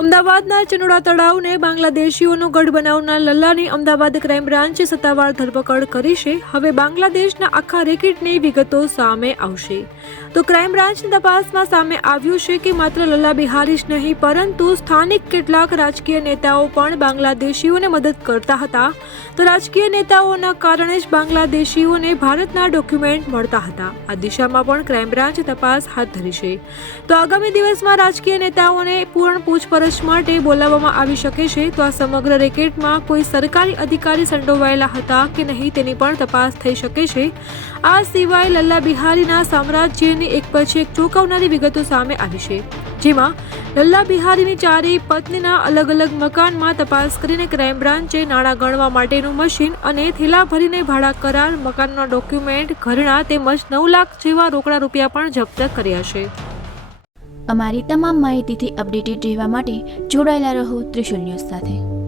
અમદાવાદના ચનોડા તળાવને બાંગ્લાદેશીઓનો ગઢ બનાવનાર લલ્લાની અમદાવાદ ક્રાઇમ બ્રાન્ચે સત્તાવાર ધરપકડ કરી છે. હવે બાંગ્લાદેશના આખા રેકેટની વિગતો સામે આવશે. તો ક્રાઇમ બ્રાન્ચની તપાસમાં સામે આવ્યું છે કે માત્ર લલ્લા બિહારી જ નહીં પરંતુ સ્થાનિક કેટલાક રાજકીય નેતાઓ પણ બાંગ્લાદેશીઓને મદદ કરતા હતા. તો રાજકીય નેતાઓના કારણે જ બાંગ્લાદેશીઓને ભારતના ડોક્યુમેન્ટ મળતા હતા. આ દિશામાં પણ ક્રાઇમ બ્રાન્ચે તપાસ હાથ ધરી છે. તો આગામી દિવસમાં રાજકીય નેતાઓને પૂર્ણ પૂછપરછ માટે બોલાવવામાં આવી શકે છે. તો આ સમગ્ર રેકેટમાં કોઈ સરકારી અધિકારી સંડોવાયેલા હતા કે નહીં તેની પણ તપાસ થઈ શકે છે. આ સિવાય લલ્લા બિહારીના સામ્રાજ્યની એક પછી એક ચોંકાવનારી વિગતો સામે આવી છે, જેમાં લલ્લા બિહારીની ચારેય પત્નીના અલગ અલગ મકાનમાં તપાસ કરીને ક્રાઇમ બ્રાન્ચે નાણાં ગણવા માટેનું મશીન અને થેલા ભરીને ભાડા કરાર, મકાનના ડોક્યુમેન્ટ, ઘરેણાં તેમજ 9 લાખ જેવા રોકડા રૂપિયા પણ જપ્ત કર્યા છે. અમારી તમામ માહિતીથી અપડેટેડ રહેવા માટે જોડાયેલા રહો ત્રિશુલ ન્યૂઝ સાથે.